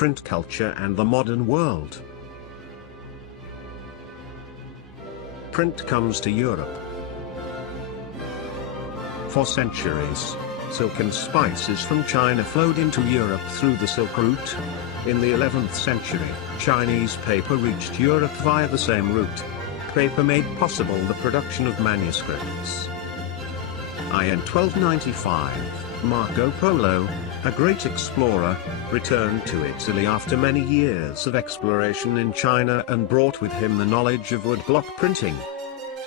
print culture and the modern world. Print comes to Europe. For centuries, silk and spices from China flowed into Europe through the Silk Route. In the 11th century, Chinese paper reached Europe via the same route. Paper made possible the production of manuscripts. In 1295, Marco Polo, a great explorer, returned to Italy after many years of exploration in China and brought with him the knowledge of woodblock printing.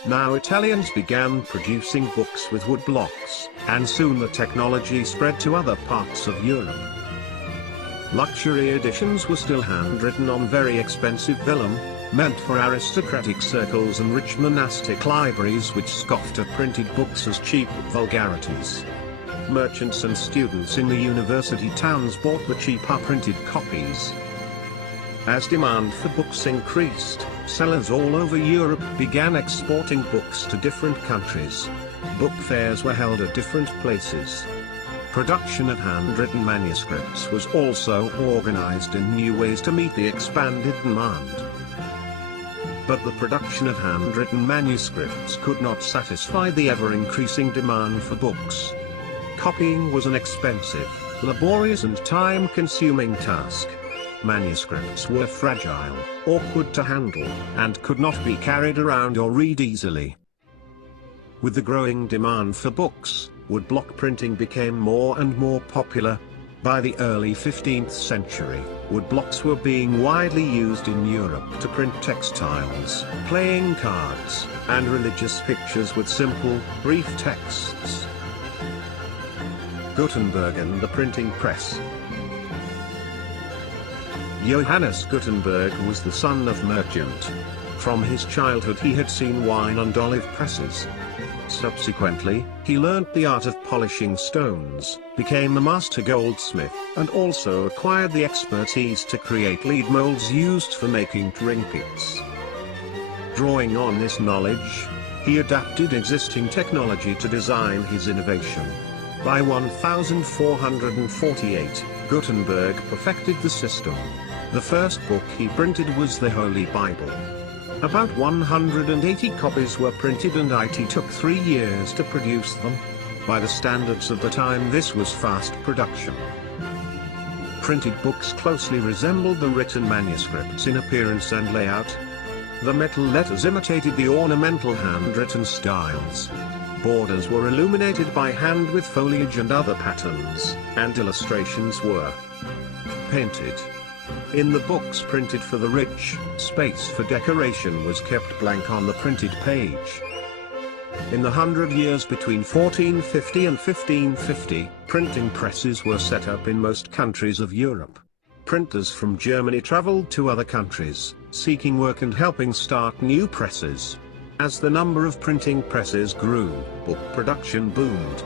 Now Italians began producing books with woodblocks, and soon the technology spread to other parts of Europe. Luxury editions were still handwritten on very expensive vellum, meant for aristocratic circles and rich monastic libraries which scoffed at printed books as cheap vulgarities. Merchants and students in the university towns bought the cheaper printed copies. As demand for books increased, sellers all over Europe began exporting books to different countries. Book fairs were held at different places. Production of handwritten manuscripts was also organized in new ways to meet the expanded demand. But the production of handwritten manuscripts could not satisfy the ever-increasing demand for books. Copying was an expensive, laborious and time-consuming task. Manuscripts were fragile, awkward to handle, and could not be carried around or read easily. With the growing demand for books, woodblock printing became more and more popular. By the early 15th century, woodblocks were being widely used in Europe to print textiles, playing cards, and religious pictures with simple, brief texts. Gutenberg and the printing press. Johannes Gutenberg was the son of merchant. From his childhood he had seen wine and olive presses. Subsequently, he learnt the art of polishing stones, became a master goldsmith, and also acquired the expertise to create lead molds used for making trinkets. Drawing on this knowledge, he adapted existing technology to design his innovation. By 1448, Gutenberg perfected the system. The first book he printed was the Holy Bible. About 180 copies were printed and it took 3 years to produce them. By the standards of the time this was fast production. Printed books closely resembled the written manuscripts in appearance and layout. The metal letters imitated the ornamental handwritten styles. Borders were illuminated by hand with foliage and other patterns, and illustrations were painted. In the books printed for the rich, space for decoration was kept blank on the printed page. In the 100 years between 1450 and 1550, printing presses were set up in most countries of Europe. Printers from Germany traveled to other countries, seeking work and helping start new presses. As the number of printing presses grew, book production boomed.